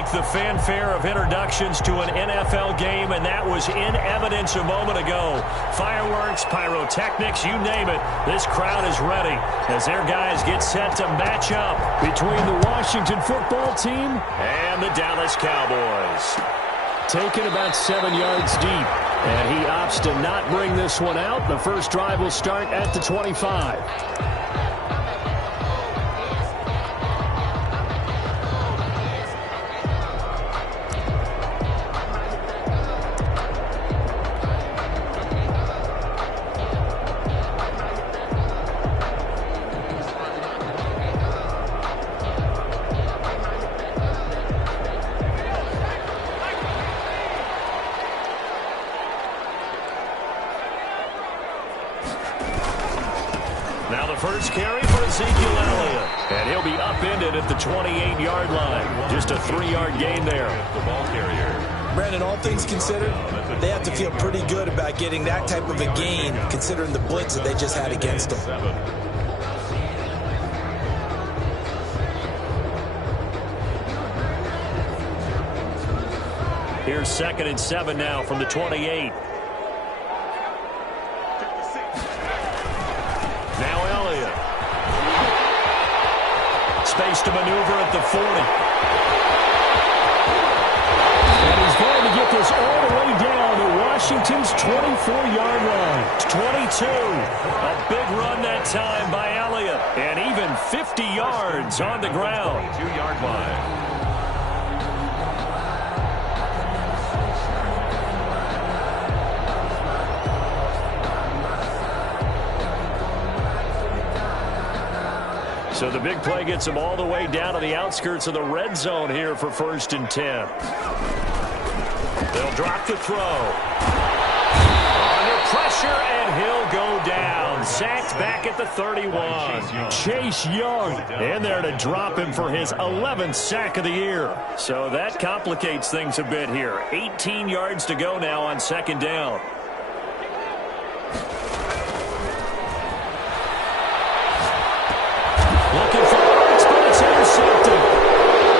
like the fanfare of introductions to an NFL game, and that was in evidence a moment ago. Fireworks, pyrotechnics, you name it. This crowd is ready as their guys get set to match up between the Washington football team and the Dallas Cowboys. Taken about 7 yards deep, and he opts to not bring this one out. The first drive will start at the 25. Now the first carry for Ezekiel Elliott. And he'll be upended at the 28-yard line. Just a 3-yard gain there. The ball carrier. Brandon, all things considered, they have to feel pretty good about getting that type of a gain, considering the blitz that they just had against them. Here's 2nd and 7 now from the 28. Now Elliott. Space to maneuver at the 40. And he's going to get this all the way down to Washington's 24-yard line. 22. A big run that time by Elliott. And even 50 yards on the ground. 22-yard line. So the big play gets him all the way down to the outskirts of the red zone here for 1st and 10. They'll drop the throw. Under pressure, and he'll go down. Sacked back at the 31. Chase Young in there to drop him for his 11th sack of the year. So that complicates things a bit here. 18 yards to go now on 2nd down. Looking for Ertz, but it's intercepted.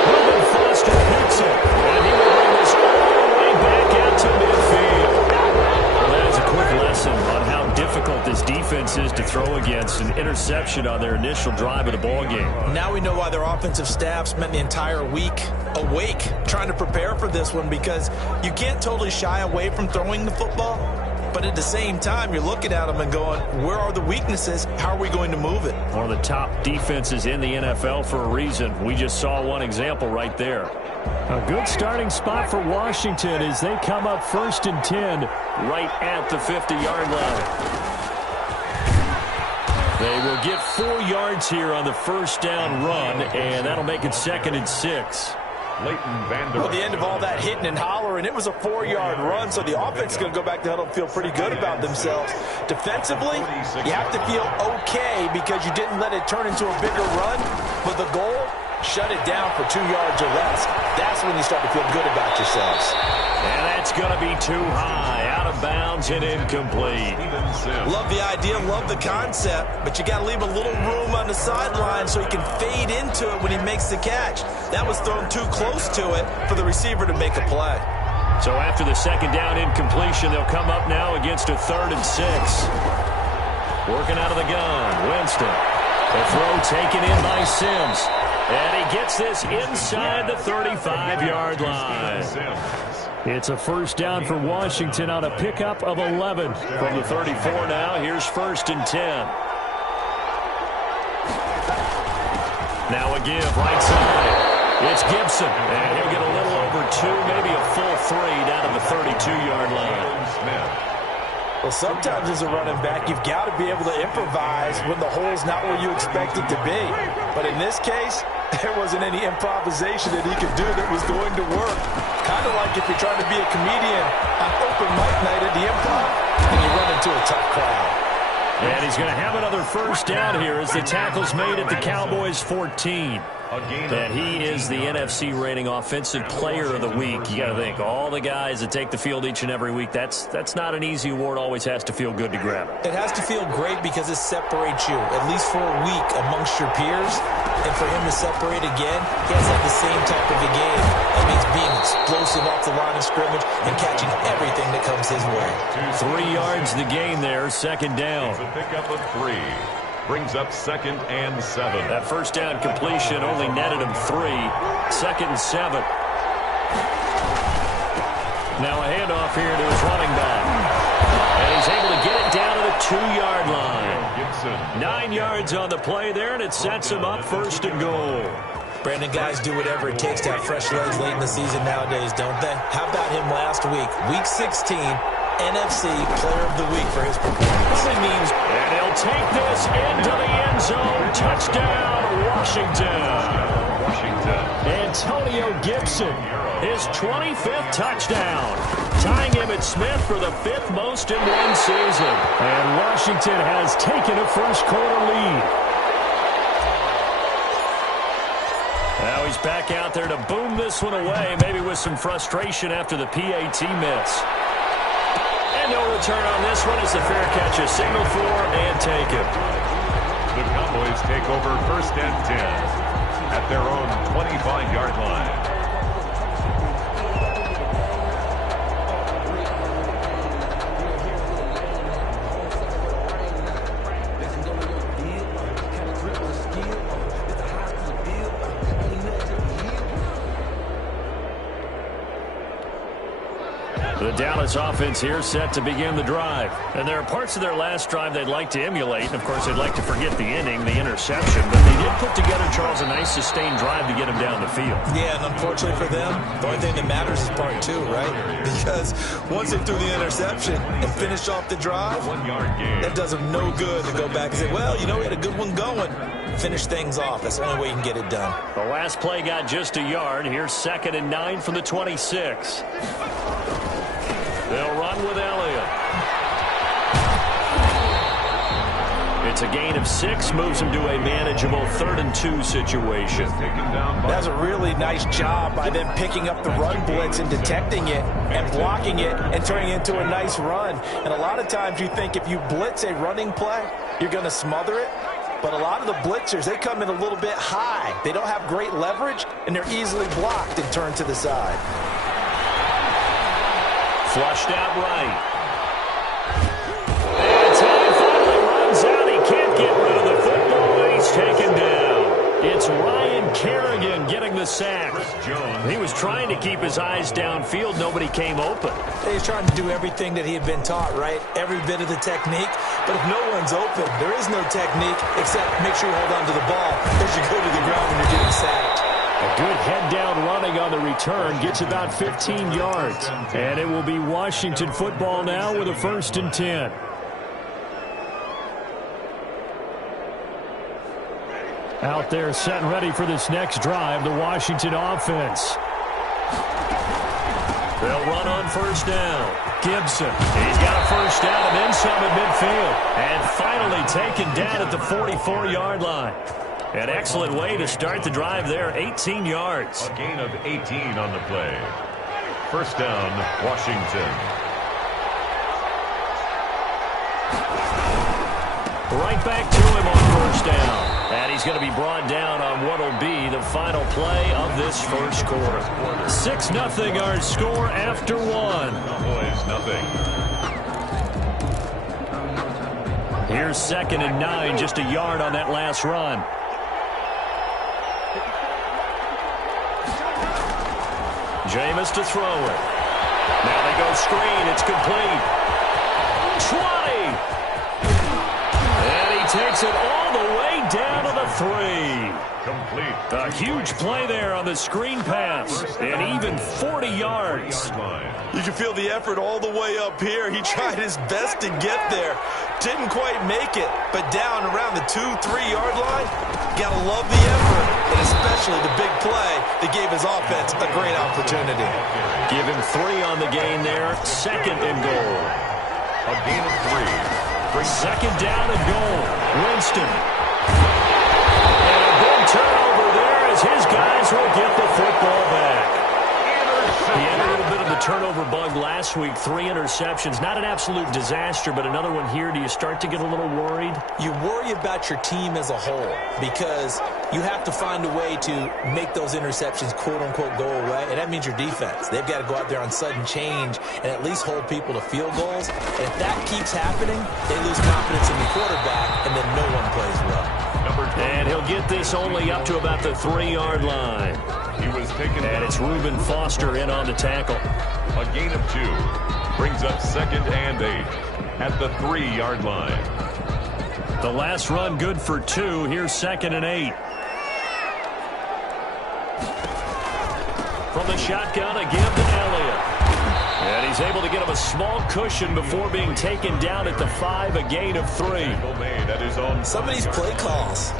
Reuben Foster picks it, and he will bring this all the way back out to midfield. Well, that is a quick lesson on how difficult this defense is to throw against. An interception on their initial drive of the ballgame. Now we know why their offensive staff spent the entire week awake trying to prepare for this one, because you can't totally shy away from throwing the football. But at the same time, you're looking at them and going, where are the weaknesses? How are we going to move it? One of the top defenses in the NFL for a reason. We just saw one example right there. A good starting spot for Washington as they come up 1st and 10 right at the 50-yard line. They will get 4 yards here on the first down run, and that'll make it 2nd and 6. Well, the end of all that hitting and hollering, it was a 4-yard run, so the offense is going to go back to huddle and feel pretty good about themselves. Defensively, you have to feel okay because you didn't let it turn into a bigger run, but the goal, shut it down for 2 yards or less. That's when you start to feel good about yourselves. And that's going to be too high, out of bounds and incomplete. Love the idea, love the concept, but you got to leave a little room on the sideline so he can fade into it when he makes the catch. That was thrown too close to it for the receiver to make a play. So after the 2nd down incompletion, they'll come up now against a 3rd and 6. Working out of the gun, Winston. The throw taken in by Sims. And he gets this inside the 35-yard line. It's a 1st down for Washington on a pickup of 11. From the 34 now, here's 1st and 10. Now a give, right side. It's Gibson, and he'll get a little over 2, maybe a full 3 down to the 32-yard line. Well, sometimes as a running back, you've got to be able to improvise when the hole's not where you expect it to be. But in this case, there wasn't any improvisation that he could do that was going to work. Kind of like if you're trying to be a comedian on open mic night at the Improv and you run into a tough crowd. And he's going to have another 1st down here as the tackle's made at the Cowboys 14. And he is the NFC rating offensive player of the week. You got to think, all the guys that take the field each and every week, that's not an easy award. Always has to feel good to grab it. It has to feel great because it separates you, at least for a week, amongst your peers. And for him to separate again, he has to have the same type of a game. That means explosive off the line of scrimmage and catching everything that comes his way. 3 yards the gain there, second down. It's a pickup of 3. Brings up 2nd and 7. That first down completion only netted him 3. 2nd and 7. Now a handoff here to his running back. And he's able to get it down to the 2-yard line. Gibson. 9 yards on the play there, and it sets him up 1st and goal. Brandon, guys do whatever it takes to have fresh legs late in the season nowadays, don't they? How about him last week? Week 16, NFC Player of the Week for his performance. And he'll take this into the end zone. Touchdown, Washington. Antonio Gibson, his 25th touchdown, tying Emmitt Smith for the 5th most in one season. And Washington has taken a first-quarter lead. Now he's back out there to boom this one away, maybe with some frustration after the PAT miss. And no return on this one as the fair catch is signaled for and taken. The Cowboys take over 1st and 10 at their own 25-yard line. The Dallas offense here set to begin the drive. And there are parts of their last drive they'd like to emulate. And, of course, they'd like to forget the inning, the interception. But they did put together, Charles, a nice sustained drive to get him down the field. Yeah, and unfortunately for them, the only thing that matters is part 2, right? Because once they threw the interception and finished off the drive, 1-yard gain. that does them no good to go back and say, well, you know, we had a good one going. Finish things off. That's the only way you can get it done. The last play got just a yard. Here's 2nd and 9 from the 26. They'll run with Elliott. It's a gain of 6, moves him to a manageable 3rd and 2 situation. That's a really nice job by them picking up the run blitz and detecting it and blocking it and turning it into a nice run. And a lot of times you think if you blitz a running play, you're going to smother it. But a lot of the blitzers, they come in a little bit high. They don't have great leverage, and they're easily blocked and turned to the side. Flushed out right. And time finally runs out. He can't get rid of the football, and he's taken down. It's Ryan Kerrigan getting the sack. He was trying to keep his eyes downfield. Nobody came open. He's trying to do everything that he had been taught, right? Every bit of the technique. But if no one's open, there is no technique except make sure you hold on to the ball as you go to the ground when you're getting sacked. A good head-down running on the return gets about 15 yards. And it will be Washington football now with a 1st and 10. Out there set and ready for this next drive, the Washington offense. They'll run on 1st down. Gibson, he's got a 1st down and then some at midfield. And finally taken down at the 44-yard line. An excellent way to start the drive there, 18 yards. A gain of 18 on the play. 1st down, Washington. Right back to him on 1st down. And he's going to be brought down on what will be the final play of this 1st quarter. 6-0 our score after 1. Cowboys, nothing. Here's 2nd and 9, just a yard on that last run. Jameis to throw it. Now they go screen. It's complete. 20. And he takes it all the way down to the 3. Complete. A huge play there on the screen pass. And even 40 yards. You can feel the effort all the way up here. He tried his best to get there. Didn't quite make it. But down around the 2-3 yard line, gotta love the effort. And especially the big play that gave his offense a great opportunity. Give him 3 on the gain there. 2nd and goal. A gain of 3. 2nd down and goal. Winston. And a big turnover there as his guys will get the football back. He had a little bit of the turnover bug last week. 3 interceptions. Not an absolute disaster, but another one here. Do you start to get a little worried? You worry about your team as a whole because you have to find a way to make those interceptions, quote-unquote, go away, and that means your defense. They've got to go out there on sudden change and at least hold people to field goals. And if that keeps happening, they lose confidence in the quarterback, and then no one plays well. And he'll get this only up to about the 3-yard line. He was taken and it's Reuben Foster in on the tackle. A gain of 2 brings up 2nd and 8 at the 3-yard line. The last run good for 2. Here's 2nd and 8. From the shotgun, a give to Elliott. And he's able to get him a small cushion before being taken down at the 5, a gain of 3. Some of these play calls,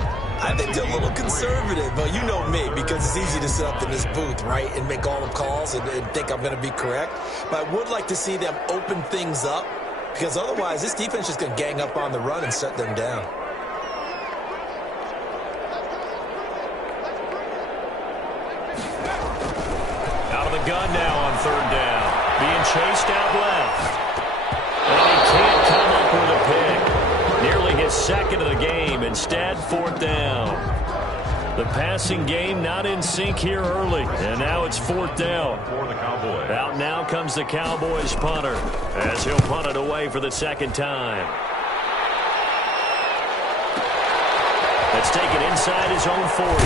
I think they're a little conservative, but you know me, because it's easy to sit up in this booth, right, and make all the calls and think I'm going to be correct. But I would like to see them open things up, because otherwise this defense is just going to gang up on the run and shut them down. Out of the gun now on 3rd down. Being chased out left. And he can't come up with a pick. Nearly his 2nd of the game. Instead, 4th down. The passing game not in sync here early. And now it's 4th down. For the Cowboys. Out now comes the Cowboys punter, as he'll punt it away for the 2nd time. That's taken inside his own 40.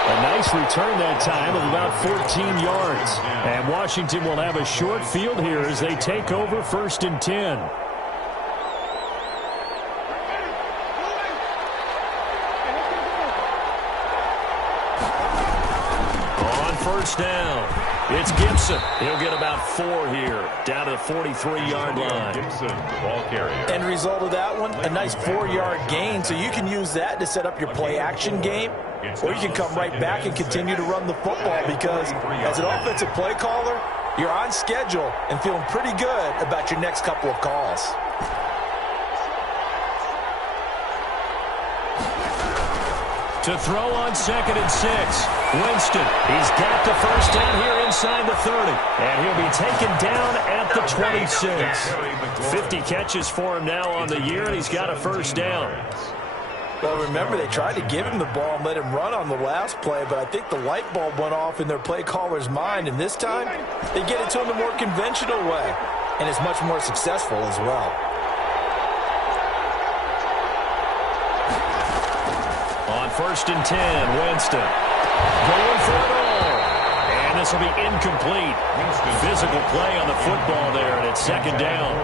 A nice return that time of about 14 yards. And Washington will have a short field here as they take over 1st and 10. On 1st down, it's Gibson. He'll get about 4 here, down to the 43-yard line. Gibson, the ball carrier. End result of that one, a nice 4-yard gain, so you can use that to set up your play-action game. Or you can come right back and continue to run the football, because as an offensive play caller, you're on schedule and feeling pretty good about your next couple of calls. To throw on 2nd and 6. Winston, he's got the 1st down here inside the 30. And he'll be taken down at the 26. 50 catches for him now on the year, and he's got a 1st down. Well, remember, they tried to give him the ball and let him run on the last play, but I think the light bulb went off in their play caller's mind, and this time they get it to him the more conventional way, and it's much more successful as well. On 1st and 10, Winston going for it all. And this will be incomplete. Physical play on the football there, and it's 2nd down.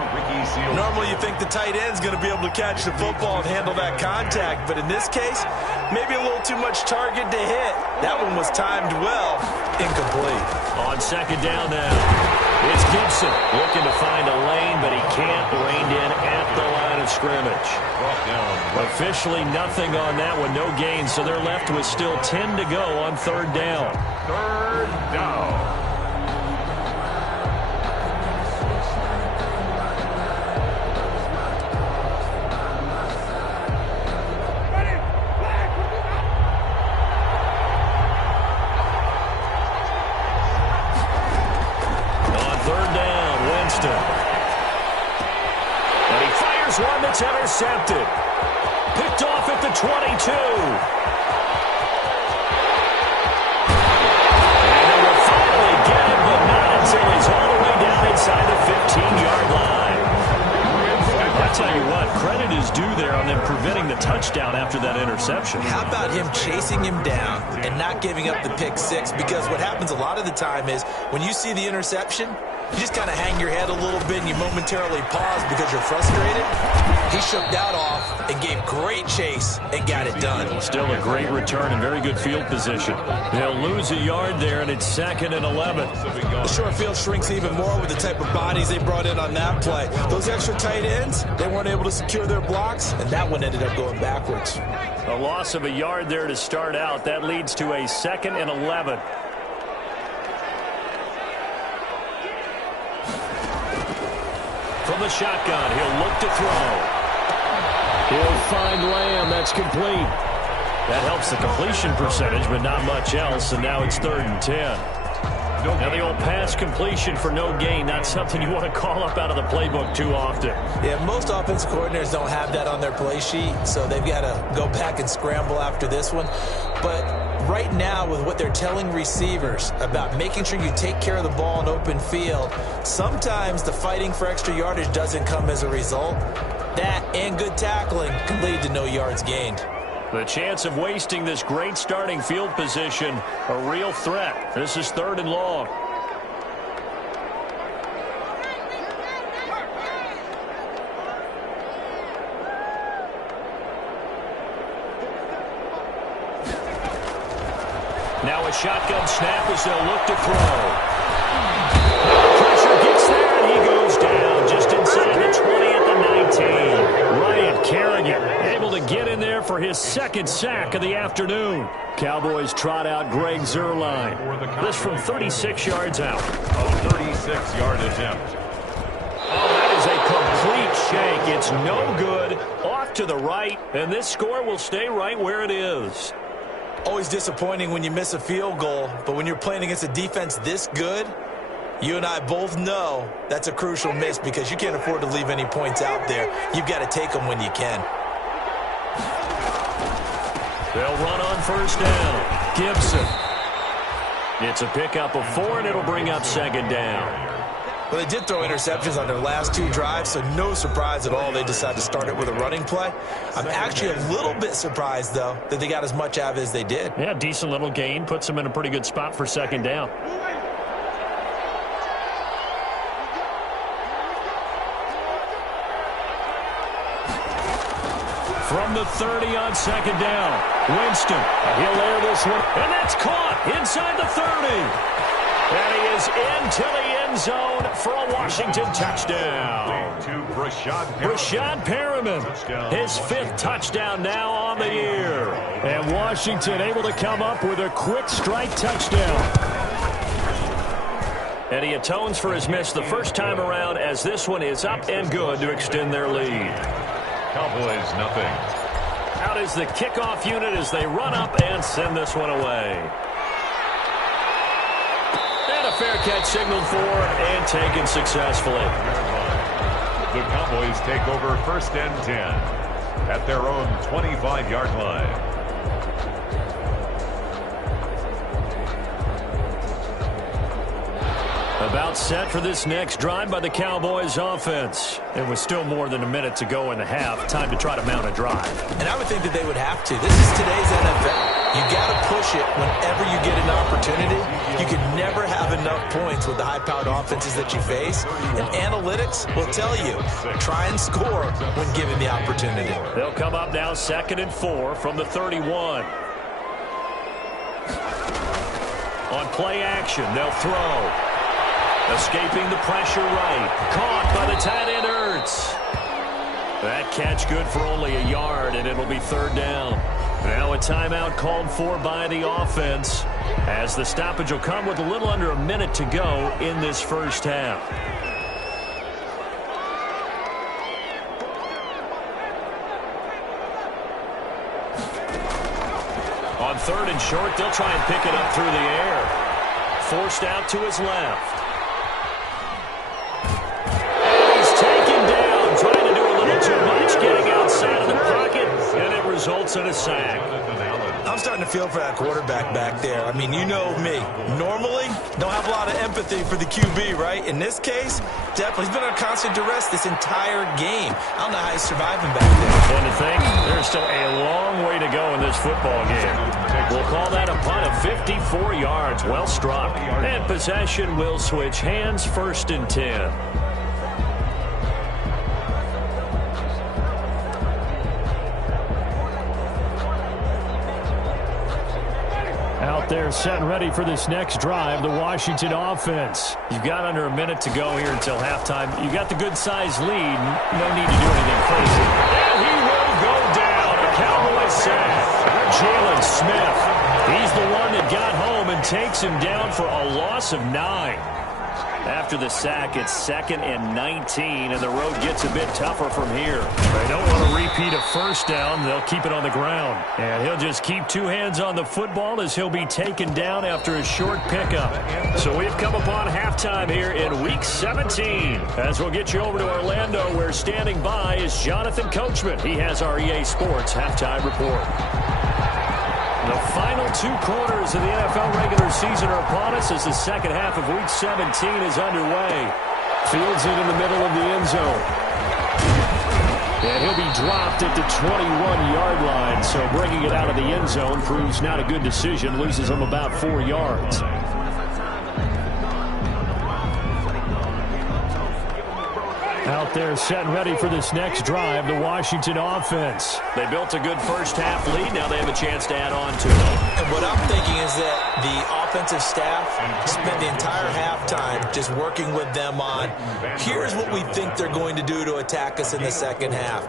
Normally you think the tight end's going to be able to catch the football and handle that contact, but in this case, maybe a little too much target to hit. That one was timed well. Incomplete. On 2nd down now, it's Gibson looking to find a lane, but he can't. Reined in at the line of scrimmage. Officially nothing on that one, no gain, so they're left with still 10 to go on 3rd down. 3rd down. And he fires one that's intercepted. Picked off at the 22. And they will finally get him, but not until he's all the way down inside the 15-yard line. I tell you what, credit is due there on them preventing the touchdown after that interception. How about him chasing him down and not giving up the pick 6? Because what happens a lot of the time is when you see the interception, you just kind of hang your head a little bit and you momentarily pause because you're frustrated. He shook that off and gave great chase and got it done. Still a great return and very good field position. They'll lose a yard there, and it's 2nd and 11. The short field shrinks even more with the type of bodies they brought in on that play. Those extra tight ends, they weren't able to secure their blocks, and that one ended up going backwards. A loss of a yard there to start out. That leads to a 2nd and 11. From the shotgun, he'll look to throw. He'll find Lamb. That's complete. That helps the completion percentage, but not much else, and now it's 3rd and 10. Now the old pass completion for no gain, not something you want to call up out of the playbook too often. Yeah, most offensive coordinators don't have that on their play sheet, so they've got to go back and scramble after this one. But right now, with what they're telling receivers about making sure you take care of the ball in open field, sometimes the fighting for extra yardage doesn't come as a result. That and good tackling can lead to no yards gained. The chance of wasting this great starting field position, a real threat. This is 3rd and long. Now a shotgun snap as they'll look to throw. Pressure gets there, and he goes down just inside the 20 at the 19. Ryan Kerrigan able to get in there for his 2nd sack of the afternoon. Cowboys trot out Greg Zuerlein. This from 36 yards out. A 36-yard attempt. Oh, that is a complete shank. It's no good. Off to the right, and this score will stay right where it is. Always disappointing when you miss a field goal, but when you're playing against a defense this good, you and I both know that's a crucial miss because you can't afford to leave any points out there. You've got to take them when you can. They'll run on 1st down. Gibson. It's a pickup of 4, and it'll bring up 2nd down. Well, they did throw interceptions on their last 2 drives, so no surprise at all they decided to start it with a running play. I'm actually a little bit surprised, though, that they got as much out of it as they did. Yeah, decent little gain. Puts them in a pretty good spot for 2nd down. From the 30 on 2nd down, Winston. He'll air this one, and that's caught inside the 30. And he is into the end zone for a Washington touchdown. To Brashad Perriman, his 5th touchdown now on the year. And Washington able to come up with a quick strike touchdown. And he atones for his miss the first time around as this one is up and good to extend their lead. Cowboys nothing. Out is the kickoff unit as they run up and send this one away. And a fair catch signaled for and taken successfully. The Cowboys take over 1st and 10 at their own 25-yard line. About set for this next drive by the Cowboys offense. It was still more than a minute to go in the half. Time to try to mount a drive. And I would think that they would have to. This is today's NFL. You got to push it whenever you get an opportunity. You can never have enough points with the high-powered offenses that you face. And analytics will tell you, try and score when given the opportunity. They'll come up now 2nd and 4 from the 31. On play action, they'll throw. Escaping the pressure right. Caught by the tight end Ertz. That catch good for only a yard, and it'll be 3rd down. Now a timeout called for by the offense as the stoppage will come with a little under a minute to go in this first half. On 3rd and short, they'll try and pick it up through the air. Forced out to his left. Getting outside of the pocket, and it results in a sack. I'm starting to feel for that quarterback back there. I mean, you know me. Normally, don't have a lot of empathy for the QB, right? In this case, definitely. He's been under constant duress this entire game. I don't know how he's surviving back there. And to think, there's still a long way to go in this football game. We'll call that a punt of 54 yards. Well struck. And possession will switch hands 1st and 10. Out there set and ready for this next drive, the Washington offense. You've got under a minute to go here until halftime. You've got the good-sized lead. No need to do anything crazy. And he will go down. A Cowboy sack. Jalen Smith. He's the one that got home and takes him down for a loss of 9. After the sack, it's 2nd and 19, and the road gets a bit tougher from here. They don't want to repeat a first down. They'll keep it on the ground. And he'll just keep 2 hands on the football as he'll be taken down after a short pickup. So we've come upon halftime here in Week 17. As we'll get you over to Orlando, where standing by is Jonathan Coachman. He has our EA Sports halftime report. The final 2 quarters of the NFL regular season are upon us as the second half of Week 17 is underway. Fields it in the middle of the end zone. And he'll be dropped at the 21-yard line, so bringing it out of the end zone proves not a good decision, loses him about 4 yards. Out there set and ready for this next drive, the Washington offense. They built a good first-half lead. Now they have a chance to add on to it. And what I'm thinking is that the offensive staff spent the entire halftime just working with them on, here's what we think they're going to do to attack us in the second half.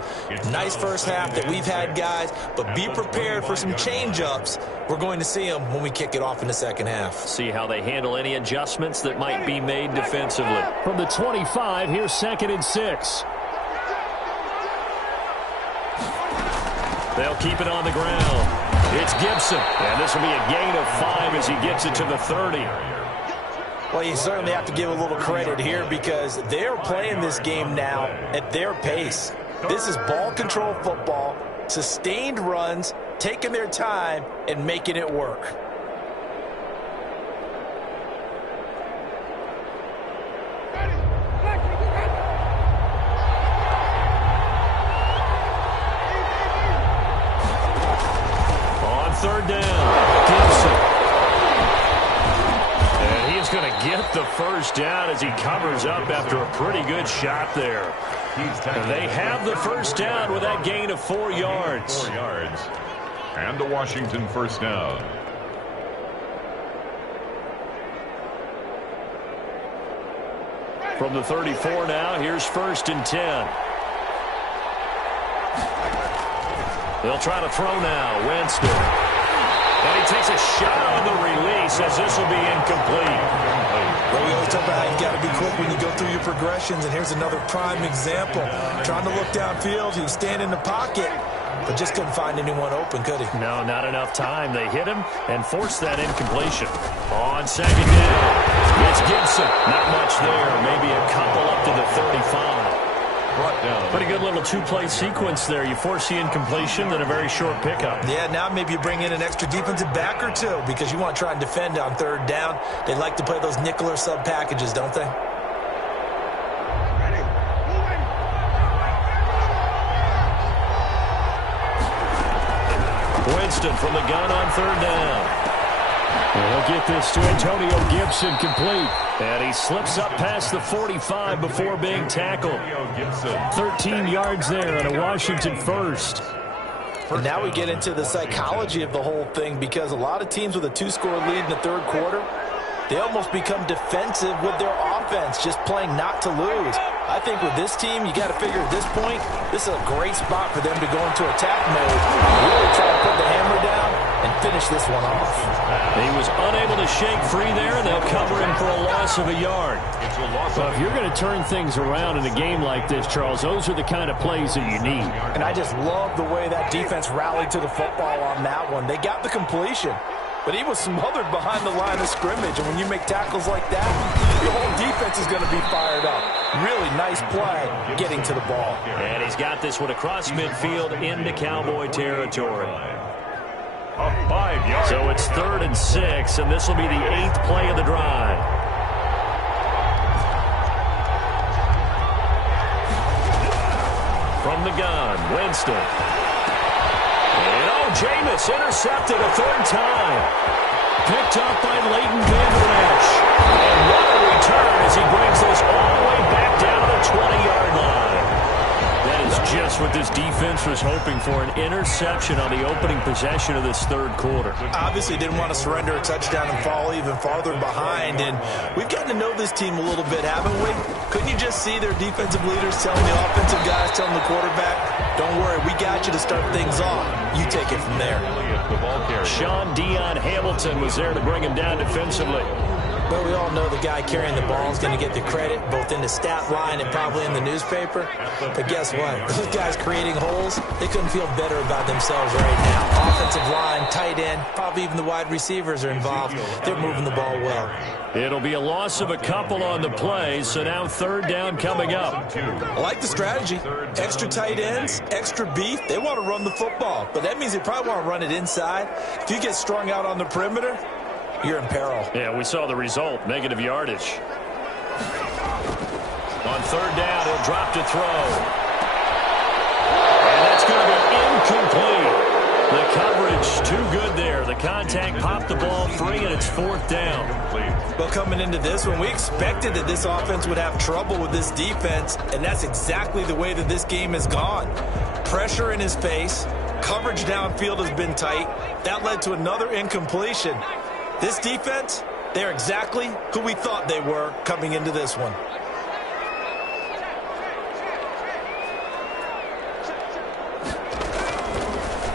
Nice first half that we've had, guys, but be prepared for some change-ups. We're going to see them when we kick it off in the second half. See how they handle any adjustments that might be made defensively. From the 25, here's 2nd and 6. They'll keep it on the ground. It's Gibson, and this will be a gain of 5 as he gets it to the 30. Well, you certainly have to give a little credit here because they're playing this game now at their pace. This is ball control football, sustained runs, taking their time, and making it work. Third down, Gibson. And he is going to get the first down as he covers up after a pretty good shot there. And they have the first down with that gain of 4 yards. 4 yards. And the Washington first down. From the 34 now, here's 1st and 10. They'll try to throw now. Winston. And he takes a shot on the release as this will be incomplete. Well, we always talk about how you got to be quick when you go through your progressions, and here's another prime example. Trying to look downfield, he was standing in the pocket, but just couldn't find anyone open, could he? No, not enough time. They hit him and forced that incompletion. On 2nd down, it's Gibson. Not much there, maybe a couple up to the 35. Brought down. But a good little 2-play sequence there. You force the incompletion, then a very short pickup. Yeah, now maybe you bring in an extra defensive back or 2 because you want to try and defend on 3rd down. They like to play those nickel or sub packages, don't they? Winston from the gun on 3rd down. And he'll get this to Antonio Gibson complete. And he slips up past the 45 before being tackled. 13 yards there on a Washington first. And now we get into the psychology of the whole thing because a lot of teams with a 2-score lead in the 3rd quarter, they almost become defensive with their offense, just playing not to lose. I think with this team, you got to figure at this point, this is a great spot for them to go into attack mode, really try to put the hammer down and finish this one off. He was unable to shake free there, and they'll cover him for a loss of a yard. So if you're going to turn things around in a game like this, Charles, those are the kind of plays that you need. And I just love the way that defense rallied to the football on that one. They got the completion, but he was smothered behind the line of scrimmage. And when you make tackles like that, your whole defense is going to be fired up. Really nice play getting to the ball. And he's got this one across midfield into Cowboy territory. A 5-yard. So it's 3rd and 6, and this will be the 8th play of the drive. From the gun, Winston. And Jameis intercepted a 3rd time. Picked up by Leighton Vander Esch. And what a return as he brings this all the way back down to the 20-yard line. That is just what this defense was hoping for, an interception on the opening possession of this 3rd quarter. Obviously didn't want to surrender a touchdown and fall even farther behind, and we've gotten to know this team a little bit, haven't we? Couldn't you just see their defensive leaders telling the offensive guys, telling the quarterback, don't worry, we got you to start things off. You take it from there. Sean Dion Hamilton was there to bring him down defensively. But we all know the guy carrying the ball is going to get the credit, both in the stat line and probably in the newspaper. But guess what? Those guys creating holes, they couldn't feel better about themselves right now. Offensive line, tight end, probably even the wide receivers are involved. They're moving the ball well. It'll be a loss of a couple on the play, so now third down coming up. I like the strategy. Extra tight ends, extra beef. They want to run the football, but that means they probably want to run it inside. If you get strung out on the perimeter, you're in peril. Yeah, we saw the result, negative yardage. On third down, he'll drop to throw. And that's going to be incomplete. The coverage too good there. The contact popped the ball free, and it's fourth down. Well, coming into this one, we expected that this offense would have trouble with this defense, and that's exactly the way that this game has gone. Pressure in his face. Coverage downfield has been tight. That led to another incompletion. This defense, they're exactly who we thought they were coming into this one.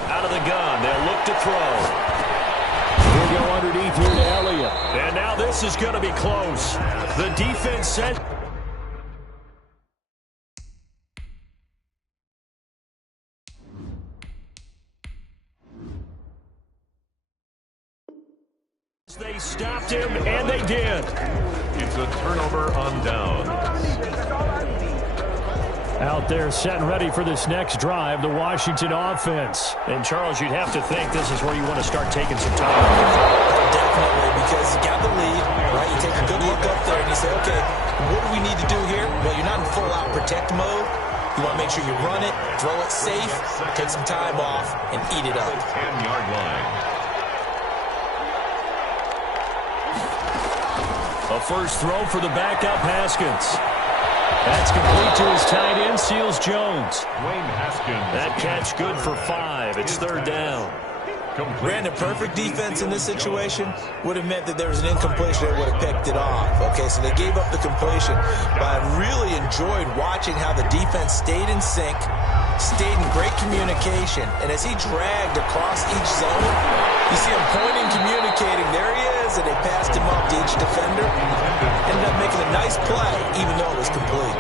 Out of the gun, they'll look to throw. He'll go underneath here to Elliott. And now this is going to be close. The defense said... They stopped him, and they did. It's a turnover on down. Out there set and ready for this next drive, the Washington offense. And, Charles, you'd have to think this is where you want to start taking some time. Definitely, because you got the lead, right? You take a good look up there, and you say, okay, what do we need to do here? Well, you're not in full-out protect mode. You want to make sure you run it, throw it safe, take some time off, and eat it up. 10-yard line. A first throw for the backup Haskins. That's complete to his tight end, Seals Jones. Dwayne Haskins. That catch good for 5. It's third down. Ran a perfect defense in this situation would have meant that there was an incompletion that would have picked it off. Okay, so they gave up the completion. But I really enjoyed watching how the defense stayed in sync, stayed in great communication. And as he dragged across each zone, you see him pointing, communicating. There he is, and they passed him up to each defender. Ended up making a nice play, even though it was complete.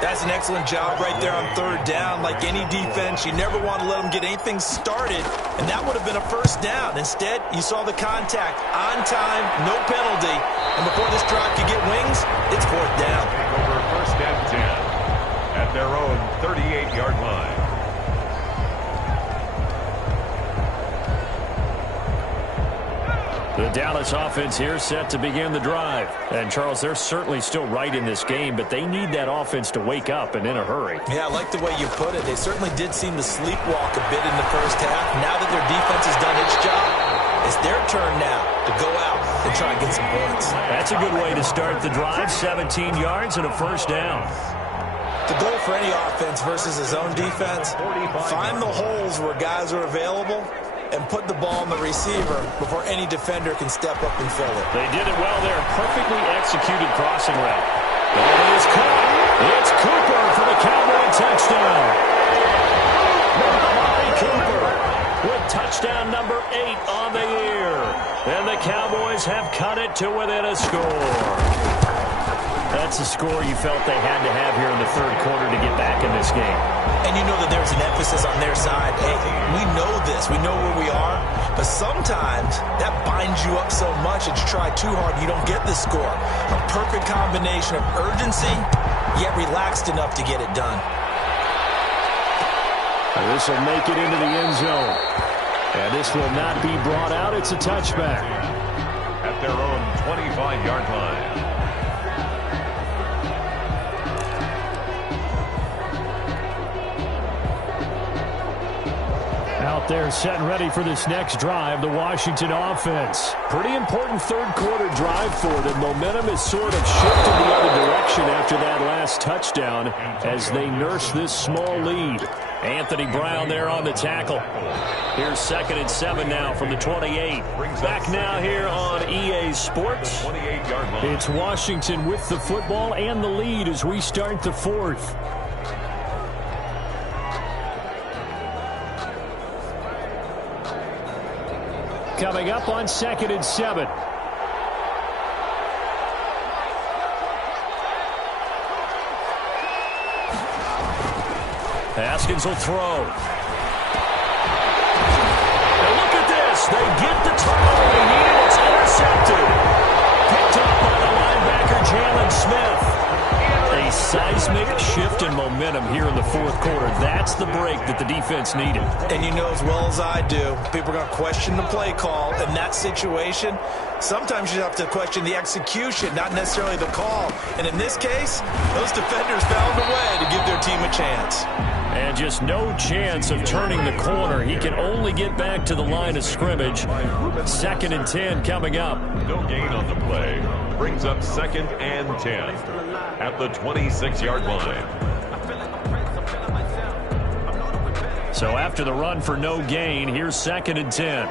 That's an excellent job right there on third down. Like any defense, you never want to let them get anything started, and that would have been a first down. Instead, you saw the contact on time, no penalty, and before this drive could get wings, it's fourth down. Over first and 10 at their own 38-yard line. The Dallas offense here set to begin the drive. And, Charles, they're certainly still right in this game, but they need that offense to wake up and in a hurry. Yeah, I like the way you put it. They certainly did seem to sleepwalk a bit in the first half. Now that their defense has done its job, it's their turn now to go out and try and get some points. That's a good way to start the drive. 17 yards and a first down. The goal for any offense versus his own defense, find the holes where guys are available and put the ball on the receiver before any defender can step up and fill it. They did it well there. Perfectly executed crossing route. And it is caught. It's Cooper for the Cowboy touchdown. Amari Cooper with touchdown number 8 on the year. And the Cowboys have cut it to within a score. That's a score you felt they had to have here in the third quarter to get back in this game. And you know that there's an emphasis on their side. Hey, we know this. We know where we are. But sometimes that binds you up so much that you try too hard, you don't get the score. A perfect combination of urgency, yet relaxed enough to get it done. This will make it into the end zone. And this will not be brought out. It's a touchback. At their own 25-yard line. Out there set and ready for this next drive, the Washington offense. Pretty important third quarter drive for them. Momentum has sort of shifted the other direction after that last touchdown as they nurse this small lead. Anthony Brown there on the tackle. Here's 2nd and 7 now from the 28. Back now here on EA Sports. It's Washington with the football and the lead as we start the fourth. Coming up on 2nd and 7. Haskins will throw. And look at this. They get the turnover they needed. It's intercepted. Picked up by the linebacker, Jalen Smith. A seismic shift in momentum here in the fourth quarter. That's the break that the defense needed. And you know as well as I do, people are going to question the play call in that situation. Sometimes you have to question the execution, not necessarily the call. And in this case, those defenders found a way to give their team a chance. And just no chance of turning the corner. He can only get back to the line of scrimmage. 2nd and 10 coming up. No gain on the play. Brings up 2nd and 10 at the 26-yard line. So after the run for no gain, here's 2nd and 10.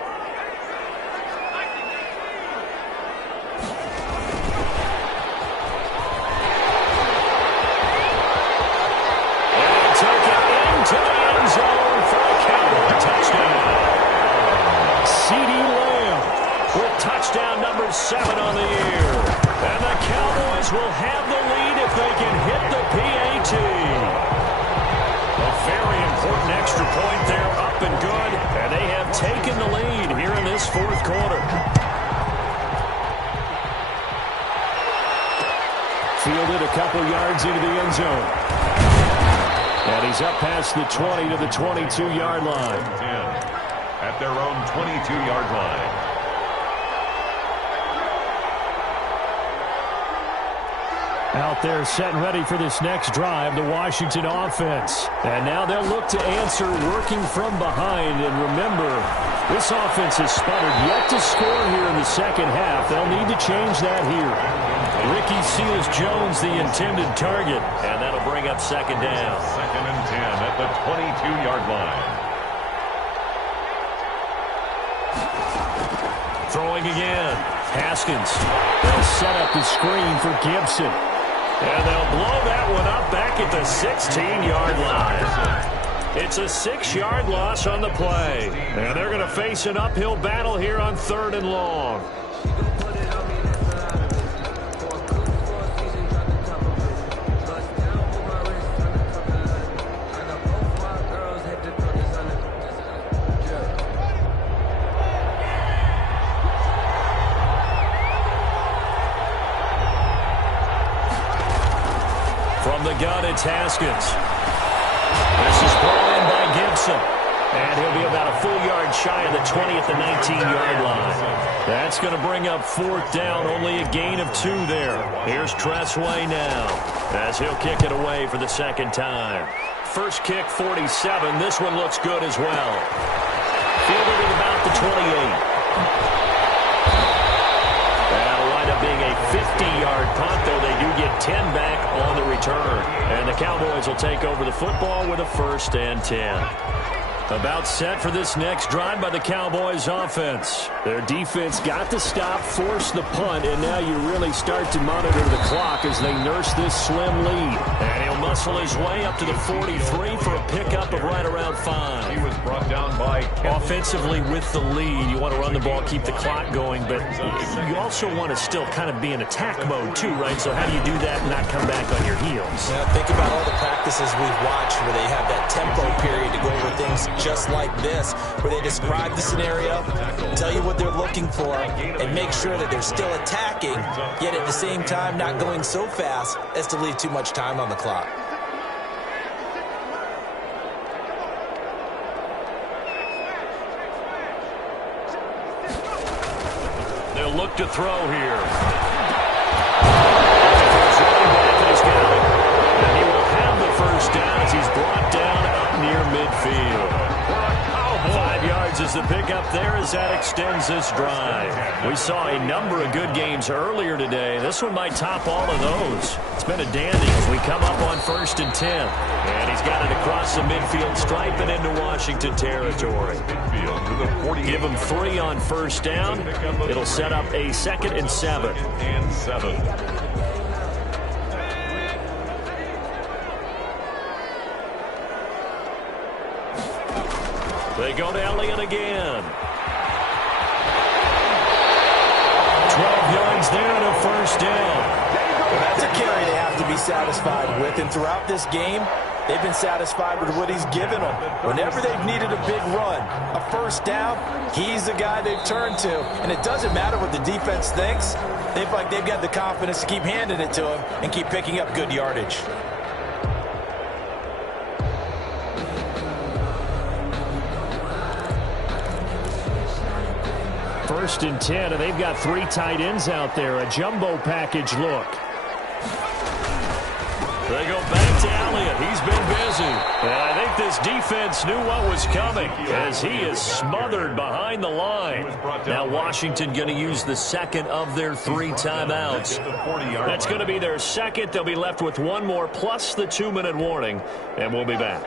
Touchdown number 7 on the year. And the Cowboys will have the lead if they can hit the PAT. A very important extra point there, up and good. And they have taken the lead here in this fourth quarter. Fielded a couple yards into the end zone. And he's up past the 20 to the 22-yard line. At their own 22-yard line. Out there set and ready for this next drive, the Washington offense. And now they'll look to answer working from behind. And remember, this offense has sputtered yet to score here in the second half. They'll need to change that here. Ricky Seals-Jones, the intended target. And that'll bring up 2nd down. 2nd and 10 at the 22-yard line. Throwing again. Haskins. They'll set up the screen for Gibson. And they'll blow that one up back at the 16-yard line. It's a 6-yard loss on the play. And they're going to face an uphill battle here on 3rd and long. From the gun, it's Haskins. This is brought in by Gibson. And he'll be about a full yard shy of the 20 at the 19-yard line. That's going to bring up 4th down, only a gain of 2 there. Here's Tressway now as he'll kick it away for the 2nd time. First kick, 47. This one looks good as well. Fielded at about the 28. That'll wind up being a 50-yard punt, though they do get 10 back on the return. And the Cowboys will take over the football with a 1st and 10. About set for this next drive by the Cowboys offense. Their defense got the stop, forced the punt, and now you really start to monitor the clock as they nurse this slim lead. And he'll muscle his way up to the 43 for a pickup of right around 5. He was brought down by offensively with the lead. You want to run the ball, keep the clock going, but you also want to still kind of be in attack mode too, right? So how do you do that and not come back on your heels? Yeah, think about all the practices we've watched where they have that tempo period to go over things just like this, where they describe the scenario, tell you what they're looking for, and make sure that they're still attacking, yet at the same time not going so fast as to leave too much time on the clock. They'll look to throw here. And he will have the 1st down as he's brought down up near midfield. 5 yards is the pickup there as that extends this drive. We saw a number of good games earlier today. This one might top all of those. It's been a dandy as we come up on 1st and 10. And he's got it across the midfield stripe and into Washington territory. Give him 3 on 1st down. It'll set up a 2nd and 7. They go to Elliott again. 12 yards there and a 1st down. Well, that's a carry they have to be satisfied with. And throughout this game, They've been satisfied with what he's given them. Whenever they've needed a big run, a first down, he's the guy they've turned to. And it doesn't matter what the defense thinks. They've got the confidence to keep handing it to him and keep picking up good yardage. First and 10, and they've got 3 tight ends out there. A jumbo package look. They go back to Elliott. He's been busy. And I think this defense knew what was coming as he is smothered behind the line. Now Washington going to use the second of their 3 timeouts. That's going to be their second. They'll be left with 1 more plus the 2-minute warning, and we'll be back.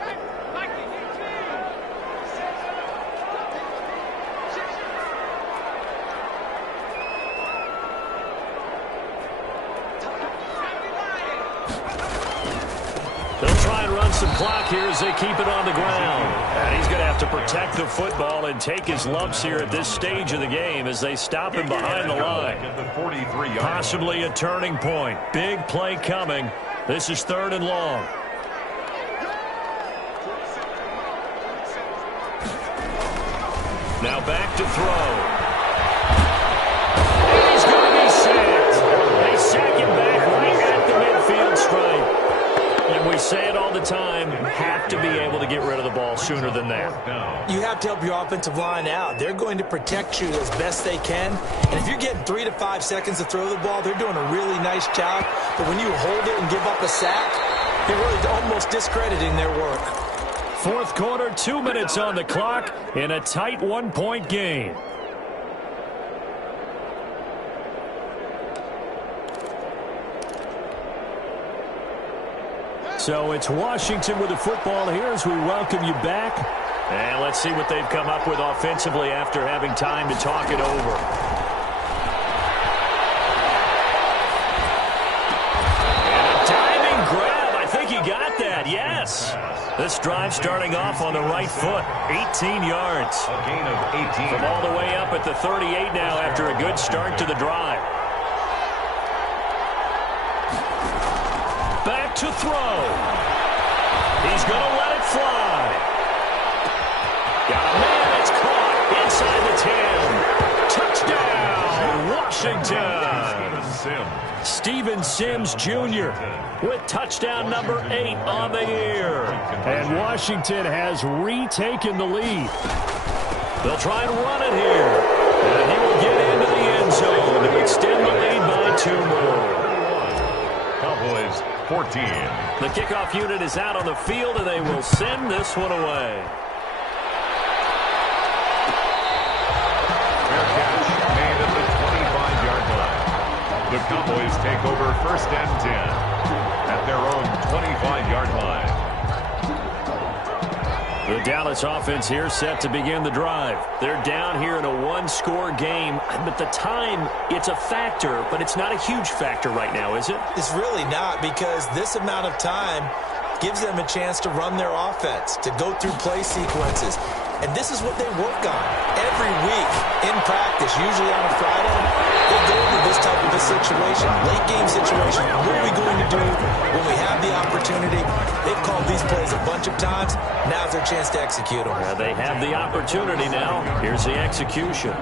Some clock here as they keep it on the ground. And he's going to have to protect the football and take his lumps here at this stage of the game as they stop him behind the line. Possibly a turning point. Big play coming. This is 3rd and long. Now back to throw. And he's going to be sacked. They sack him back right at the midfield stripe. And we say it all the time, have to be able to get rid of the ball sooner than that. You have to help your offensive line out. They're going to protect you as best they can. And if you're getting 3 to 5 seconds to throw the ball, they're doing a really nice job. But when you hold it and give up a sack, you're really almost discrediting their work. 4th quarter, 2 minutes on the clock in a tight 1-point game. So it's Washington with the football here as we welcome you back. And let's see what they've come up with offensively after having time to talk it over. And a diving grab. I think he got that, yes. This drive starting off on the right foot. 18 yards. A gain of 18. From all the way up at the 38 now after a good start to the drive. Back to throw. He's going to let it fly. Got a man. It's caught inside the 10. Touchdown, Washington. Steven Sims Jr. with touchdown number 8 on the year. And Washington has retaken the lead. They'll try and run it here. And he will get into the end zone to extend the lead by 2 more. Cowboys 14. The kickoff unit is out on the field, and they will send this one away. Fair catch made at the 25-yard line. The Cowboys take over 1st and 10 at their own 25-yard line. The Dallas offense here set to begin the drive. They're down here in a 1-score game, but the time, it's a factor, but it's not a huge factor right now, is it? It's really not, because this amount of time gives them a chance to run their offense, to go through play sequences. And this is what they work on every week in practice, usually on a Friday. They go into this type of a situation, late game situation. What are we going to do when we have the opportunity? They've called these plays a bunch of times. Now's their chance to execute them. They have the opportunity now. Here's the execution.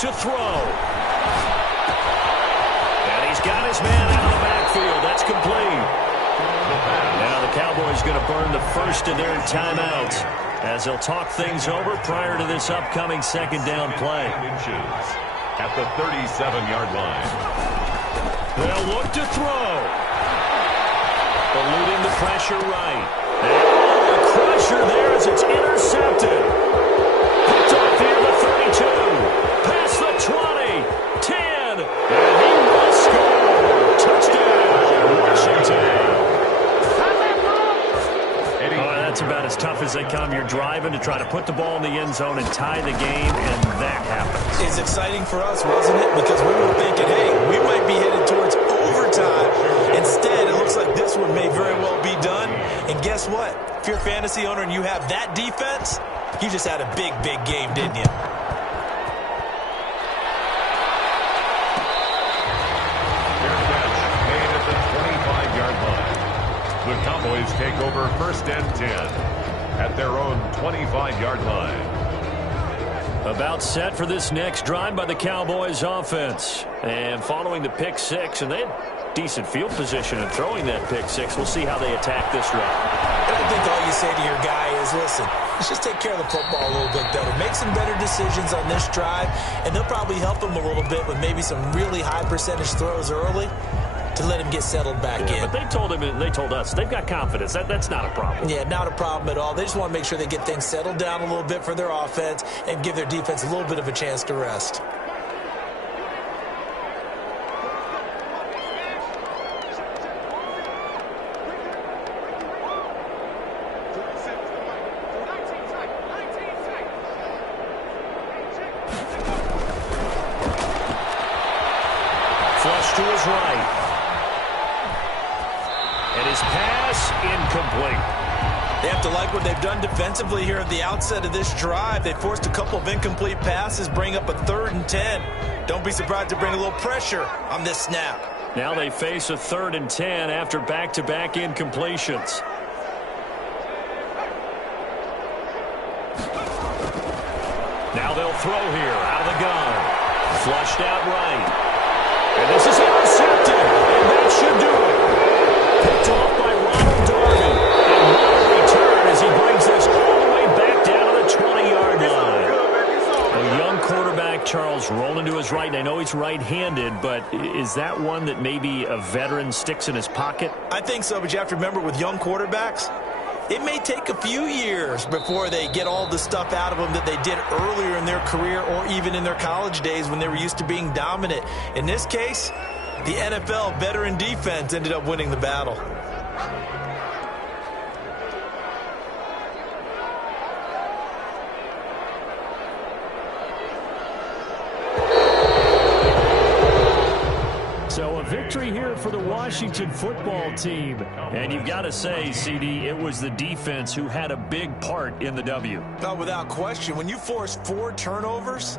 To throw. And he's got his man out of the backfield. That's complete. Now the Cowboys going to burn the first of their timeouts as they'll talk things over prior to this upcoming 2nd down play. At the 37-yard line. They'll look to throw. Eluding the pressure right. And the crusher there as it's intercepted. Picked off here the 32. Past the 20, 10, and he will score. Touchdown, Washington. That's about as tough as they come. You're driving to try to put the ball in the end zone and tie the game, and that happens. It's exciting for us, wasn't it? Because we were thinking, hey, we might be headed towards overtime Instead, it looks like this one may very well be done. And guess what? If you're a fantasy owner and you have that defense, you just had a big, big game, didn't you? The Cowboys take over 1st and 10 at their own 25-yard line. About set for this next drive by the Cowboys offense. And following the pick six, and they had decent field position in throwing that pick six. We'll see how they attack this drive. I think all you say to your guy is, listen, let's just take care of the football a little bit better. Make some better decisions on this drive, and they'll probably help him a little bit with maybe some really high percentage throws early to let him get settled back in. But they told him, and they told us, they've got confidence. That's not a problem. Yeah, not a problem at all. They just want to make sure they get things settled down a little bit for their offense and give their defense a little bit of a chance to rest. Flush to his right. And his pass incomplete. They have to like what they've done defensively here at the outset of this drive. They forced a couple of incomplete passes, bring up a 3rd and 10. Don't be surprised to bring a little pressure on this snap. Now they face a 3rd and 10 after back-to-back incompletions. Now they'll throw here out of the gun. Flushed out right. And this is intercepted. And that should do it. Picked off by Ronald Darby. And what a return as he brings this all the way back down to the 20-yard line. A young quarterback, Charles, rolling to his right. And I know he's right-handed, but is that one that maybe a veteran sticks in his pocket? I think so, but you have to remember with young quarterbacks, it may take a few years before they get all the stuff out of them that they did earlier in their career or even in their college days when they were used to being dominant. In this case, the NFL veteran defense ended up winning the battle. So a victory here for the Washington football team. And you've got to say, CD, it was the defense who had a big part in the W. No, without question. When you force 4 turnovers,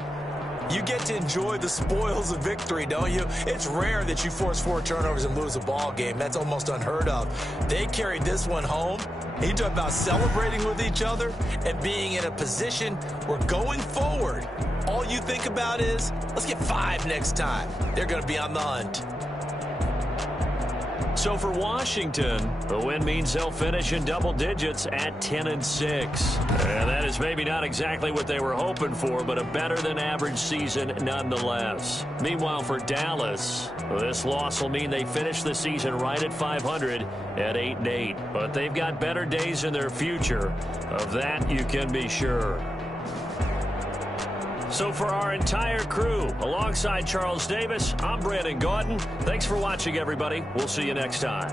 you get to enjoy the spoils of victory, don't you? It's rare that you force 4 turnovers and lose a ball game. That's almost unheard of. They carried this one home. You talk about celebrating with each other and being in a position where going forward, all you think about is, let's get 5 next time. They're going to be on the hunt. So for Washington, the win means they'll finish in double digits at 10-6. And that is maybe not exactly what they were hoping for, but a better-than-average season nonetheless. Meanwhile, for Dallas, this loss will mean they finish the season right at 500 at 8-8. But they've got better days in their future. Of that, you can be sure. So for our entire crew, alongside Charles Davis, I'm Brandon Gaudin. Thanks for watching, everybody. We'll see you next time.